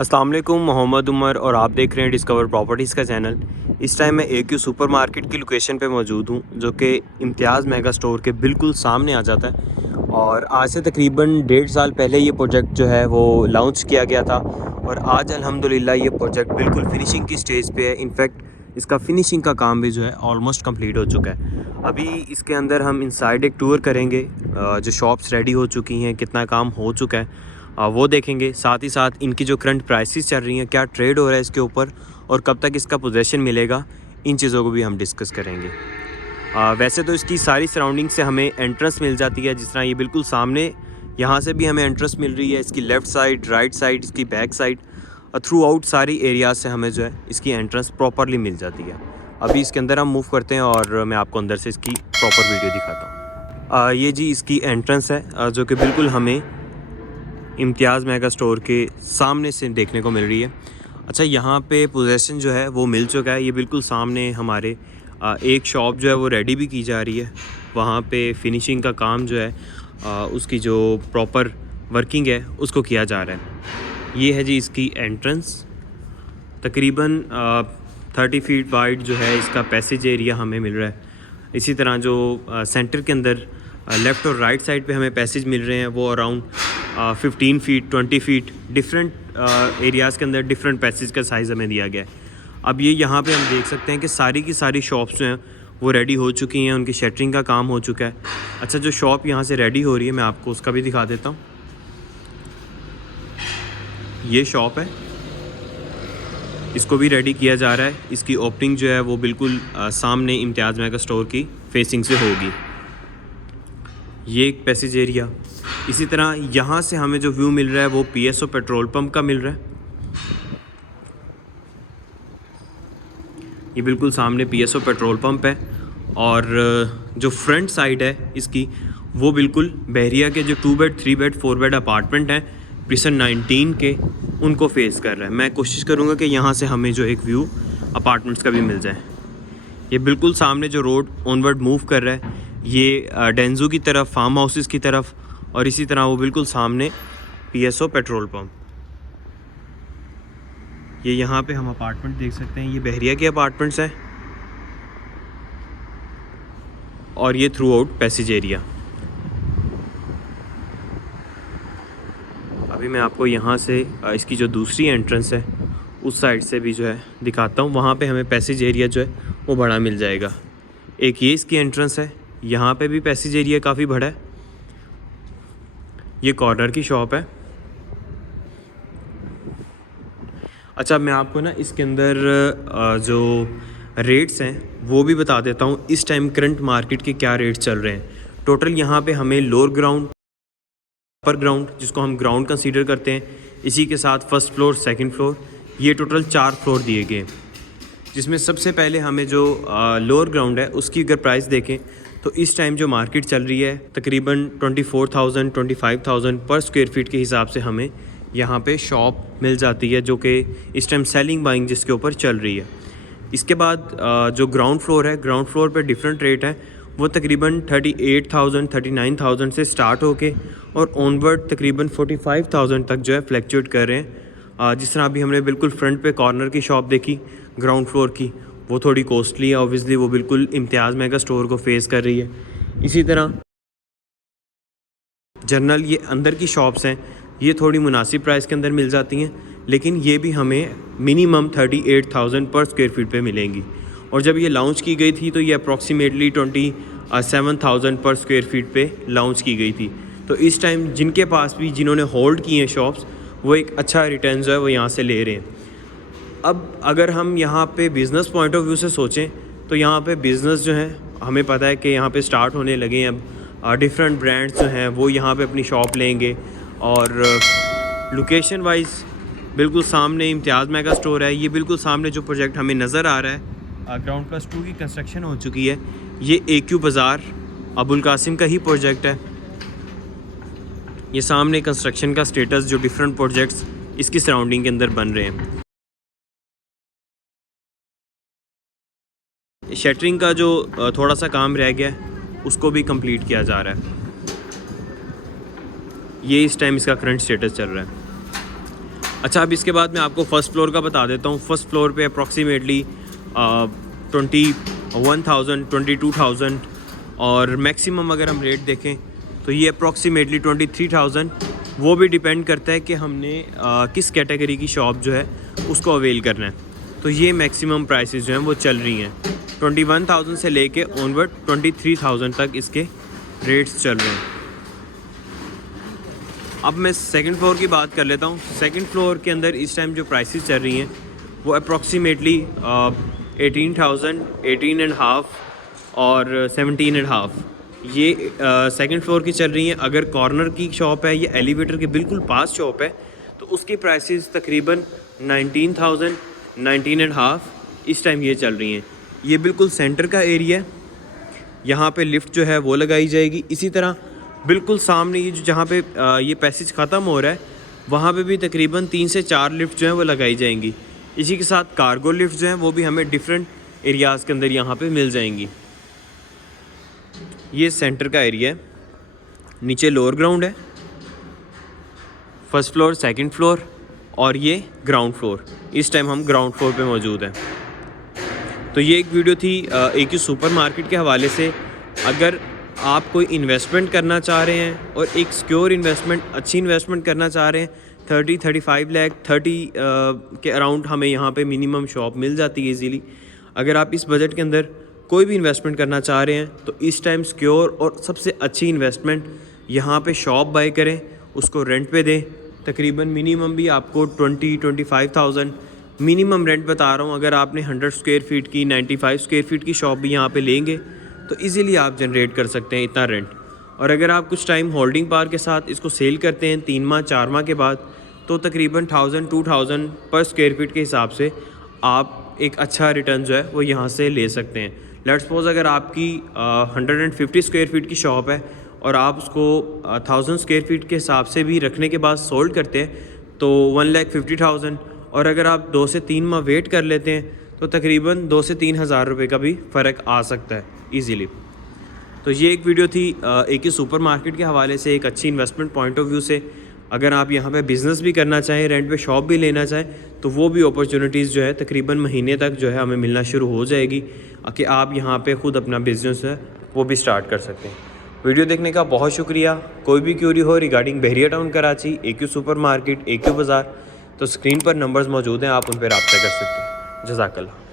अस्सलाम वालेकुम, मोहम्मद उमर और आप देख रहे हैं डिस्कवर प्रॉपर्टीज़ का चैनल। इस टाइम मैं AQ सुपर मार्केट की लोकेशन पे मौजूद हूँ, जो कि इम्तियाज़ मेगा स्टोर के बिल्कुल सामने आ जाता है। और आज से तकरीबन 1.5 साल पहले ये प्रोजेक्ट जो है वो लॉन्च किया गया था और आज अल्हम्दुलिल्लाह ये प्रोजेक्ट बिल्कुल फिनिशिंग की स्टेज पे है। इनफैक्ट इसका फिनिशिंग का काम भी जो है ऑलमोस्ट कंप्लीट हो चुका है। अभी इसके अंदर हम इनसाइड एक टूर करेंगे, जो शॉप्स रेडी हो चुकी हैं, कितना काम हो चुका है वो देखेंगे। साथ ही साथ इनकी जो करंट प्राइसेस चल रही हैं, क्या ट्रेड हो रहा है इसके ऊपर और कब तक इसका पोजीशन मिलेगा, इन चीज़ों को भी हम डिस्कस करेंगे। वैसे तो इसकी सारी सराउंडिंग से हमें एंट्रेंस मिल जाती है, जिस तरह ये बिल्कुल सामने यहाँ से भी हमें एंट्रेंस मिल रही है। इसकी लेफ़्ट साइड, राइट साइड, इसकी बैक साइड, थ्रू आउट सारी एरियाज से हमें जो है इसकी एंट्रेंस प्रॉपरली मिल जाती है। अभी इसके अंदर हम मूव करते हैं और मैं आपको अंदर से इसकी प्रॉपर वीडियो दिखाता हूँ। ये जी इसकी एंट्रेंस है, जो कि बिल्कुल हमें इम्तियाज़ मेगा स्टोर के सामने से देखने को मिल रही है। अच्छा, यहाँ पे पोजीशन जो है वो मिल चुका है। ये बिल्कुल सामने हमारे एक शॉप जो है वो रेडी भी की जा रही है। वहाँ पे फिनिशिंग का काम जो है उसकी जो प्रॉपर वर्किंग है उसको किया जा रहा है। ये है जी इसकी एंट्रेंस। तकरीबन 30 फीट वाइड जो है इसका पैसेज एरिया हमें मिल रहा है। इसी तरह जो सेंटर के अंदर लेफ़्ट और राइट साइड पे हमें पैसेज मिल रहे हैं वो around 15 feet, 20 feet, different areas के अंदर डिफरेंट पैसेज का साइज़ हमें दिया गया है। अब ये यहाँ पे हम देख सकते हैं कि सारी की सारी शॉप्स जो हैं वो रेडी हो चुकी हैं, उनकी शटरिंग का काम हो चुका है। अच्छा, जो शॉप यहाँ से रेडी हो रही है मैं आपको उसका भी दिखा देता हूँ। ये शॉप है, इसको भी रेडी किया जा रहा है। इसकी ओपनिंग जो है वो बिल्कुल सामने इम्तियाज़ मेगा स्टोर की फेसिंग से होगी। ये एक पैसेज एरिया। इसी तरह यहाँ से हमें जो व्यू मिल रहा है वो PSO पेट्रोल पंप का मिल रहा है। ये बिल्कुल सामने PSO पेट्रोल पंप है और जो फ्रंट साइड है इसकी वो बिल्कुल बहरिया के जो 2 बेड, 3 बेड, 4 बेड अपार्टमेंट हैं प्रिसन 19 के, उनको फेस कर रहा है। मैं कोशिश करूँगा कि यहाँ से हमें जो एक व्यू अपार्टमेंट्स का भी मिल जाए। ये बिल्कुल सामने जो रोड ऑनवर्ड मूव कर रहा है ये डेंजू की तरफ, फार्म हाउसेस की तरफ, और इसी तरह वो बिल्कुल सामने PSO पेट्रोल पंप। ये यहाँ पे हम अपार्टमेंट देख सकते हैं। ये बहरिया के अपार्टमेंट्स हैं और ये थ्रू आउट पैसेज एरिया। अभी मैं आपको यहाँ से इसकी जो दूसरी एंट्रेंस है उस साइड से भी जो है दिखाता हूँ। वहाँ पे हमें पैसेज एरिया जो है वो बड़ा मिल जाएगा। एक ये इसकी एंट्रेंस है, यहाँ पे भी पैसेज एरिया काफ़ी बड़ा है। ये कॉर्नर की शॉप है। अच्छा, मैं आपको ना इसके अंदर जो रेट्स हैं वो भी बता देता हूँ। इस टाइम करंट मार्केट के क्या रेट्स चल रहे हैं। टोटल यहाँ पे हमें लोअर ग्राउंड, अपर ग्राउंड, जिसको हम ग्राउंड कंसीडर करते हैं, इसी के साथ फर्स्ट फ्लोर, सेकंड फ्लोर, ये टोटल 4 फ्लोर दिए गए। जिसमें सबसे पहले हमें जो लोअर ग्राउंड है उसकी अगर प्राइस देखें तो इस टाइम जो मार्केट चल रही है तकरीबन 24,000 25,000 पर स्क्वायर फीट के हिसाब से हमें यहाँ पे शॉप मिल जाती है, जो कि इस टाइम सेलिंग बाइंग जिसके ऊपर चल रही है। इसके बाद जो ग्राउंड फ्लोर है, ग्राउंड फ्लोर पे डिफरेंट रेट है। वो तकरीबन 38,000 39,000 से स्टार्ट होके और ऑनवर्ड तकरीबन 45,000 तक जो है फ्लैक्चुएट कर रहे हैं। जिस तरह अभी हमने बिल्कुल फ्रंट पे कॉर्नर की शॉप देखी ग्राउंड फ्लोर की, वो थोड़ी कॉस्टली है ऑब्वियसली, वो बिल्कुल इम्तियाज़ मेगा स्टोर को फेस कर रही है। इसी तरह जनरल ये अंदर की शॉप्स हैं, ये थोड़ी मुनासिब प्राइस के अंदर मिल जाती हैं, लेकिन ये भी हमें मिनिमम 38,000 पर स्क्वायर फीट पे मिलेंगी। और जब ये लॉन्च की गई थी तो ये अप्रॉक्सीमेटली 27,000 पर स्क्वायर फीट पे लॉन्च की गई थी। तो इस टाइम जिनके पास भी, जिन्होंने होल्ड की हैं शॉप्स, वो एक अच्छा रिटर्न जो है वो यहाँ से ले रहे हैं। अब अगर हम यहाँ पे बिज़नेस पॉइंट ऑफ व्यू से सोचें तो यहाँ पे बिज़नेस जो है हमें पता है कि यहाँ पे स्टार्ट होने लगे हैं। अब डिफरेंट ब्रांड्स जो हैं वो यहाँ पे अपनी शॉप लेंगे और लोकेशन वाइज बिल्कुल सामने इम्तियाज़ मेगा स्टोर है। ये बिल्कुल सामने जो प्रोजेक्ट हमें नज़र आ रहा है, ग्राउंड प्लस 2 की कंस्ट्रक्शन हो चुकी है। ये AQ बाज़ार अबुल कासिम का ही प्रोजेक्ट है। ये सामने कंस्ट्रक्शन का स्टेटस, जो डिफरेंट प्रोजेक्ट्स इसकी सराउंडिंग के अंदर बन रहे हैं। शटरिंग का जो थोड़ा सा काम रह गया है उसको भी कंप्लीट किया जा रहा है। ये इस टाइम इसका करंट स्टेटस चल रहा है। अच्छा, अब इसके बाद मैं आपको फ़र्स्ट फ्लोर का बता देता हूँ। फ़र्स्ट फ्लोर पे अप्रॉक्सीमेटली 21,000 22,000 और मैक्सिमम अगर हम रेट देखें तो ये अप्रॉक्सीमेटली 23,000। वो भी डिपेंड करता है कि हमने किस कैटेगरी की शॉप जो है उसको अवेल करना है। तो ये मैक्सिमम प्राइसेस जो हैं वो चल रही हैं 21,000 से लेके ऑनवर्ड 23,000 तक इसके रेट्स चल रहे हैं। अब मैं सेकंड फ्लोर की बात कर लेता हूँ। सेकंड फ्लोर के अंदर इस टाइम जो प्राइसेस चल रही हैं वो अप्रॉक्सीमेटली 18,000, 18.5 और 17.5 ये सेकंड फ्लोर की चल रही हैं। अगर कॉर्नर की शॉप है या एलिवेटर के बिल्कुल पास शॉप है तो उसकी प्राइसेस तकरीबन 19,000, 19.5 इस टाइम ये चल रही हैं। ये बिल्कुल सेंटर का एरिया है, यहाँ पे लिफ्ट जो है वो लगाई जाएगी। इसी तरह बिल्कुल सामने ये जो जहाँ पे ये पैसेज ख़त्म हो रहा है वहाँ पे भी तकरीबन 3 से 4 लिफ्ट जो हैं वो लगाई जाएंगी। इसी के साथ कार्गो लिफ्ट जो हैं वो भी हमें डिफरेंट एरियाज़ के अंदर यहाँ पे मिल जाएंगी। ये सेंटर का एरिया है, नीचे लोअर ग्राउंड है, फर्स्ट फ्लोर, सेकंड फ्लोर और ये ग्राउंड फ्लोर। इस टाइम हम ग्राउंड फ्लोर पे मौजूद हैं। तो ये एक वीडियो थी AQ सुपर मार्केट के हवाले से। अगर आप कोई इन्वेस्टमेंट करना चाह रहे हैं और एक सिक्योर इन्वेस्टमेंट, अच्छी इन्वेस्टमेंट करना चाह रहे हैं, 30-35 लाख 30 के अराउंड हमें यहाँ पे मिनिमम शॉप मिल जाती है इजीली। अगर आप इस बजट के अंदर कोई भी इन्वेस्टमेंट करना चाह रहे हैं तो इस टाइम सिक्योर और सबसे अच्छी इन्वेस्टमेंट यहाँ पे शॉप बाय करें, उसको रेंट पे दें। तकरीबन मिनिमम भी आपको 20-25,000 मिनिमम रेंट बता रहा हूँ। अगर आपने 100 स्क्वायर फीट की, 95 स्क्वायर फीट की शॉप भी यहाँ पे लेंगे तो इजीली आप जनरेट कर सकते हैं इतना रेंट। और अगर आप कुछ टाइम होल्डिंग पावर के साथ इसको सेल करते हैं 3 माह 4 माह के बाद तो तकरीबन 1,000-2,000 पर स्क्वायर फीट के हिसाब से आप एक अच्छा रिटर्न जो है वो यहाँ से ले सकते हैं। लेट्स सपोज अगर आपकी 150 स्क्वायर फीट की शॉप है और आप उसको 1,000 स्क्वायर फीट के हिसाब से भी रखने के बाद सोल्ड करते हैं तो 1,50,000। और अगर आप 2 से 3 माह वेट कर लेते हैं तो तकरीबन 2 से 3 हज़ार रुपये का भी फ़र्क आ सकता है ईज़िली। तो ये एक वीडियो थी AQ सुपर मार्केट के हवाले से, एक अच्छी इन्वेस्टमेंट पॉइंट ऑफ व्यू से। अगर आप यहाँ पे बिज़नेस भी करना चाहें, रेंट पे शॉप भी लेना चाहें तो वो भी अपॉर्चुनिटीज़ जो है तकरीबन महीने तक जो है हमें मिलना शुरू हो जाएगी कि आप यहाँ पे ख़ुद अपना बिज़नेस है वो भी स्टार्ट कर सकते हैं। वीडियो देखने का बहुत शुक्रिया। कोई भी क्यूरी हो regarding Bahria town Karachi, AQ super market, AQ बाज़ार, तो स्क्रीन पर नंबर्स मौजूद हैं, आप उन पर रब्ता कर सकते हैं। जज़ाकल्लाह।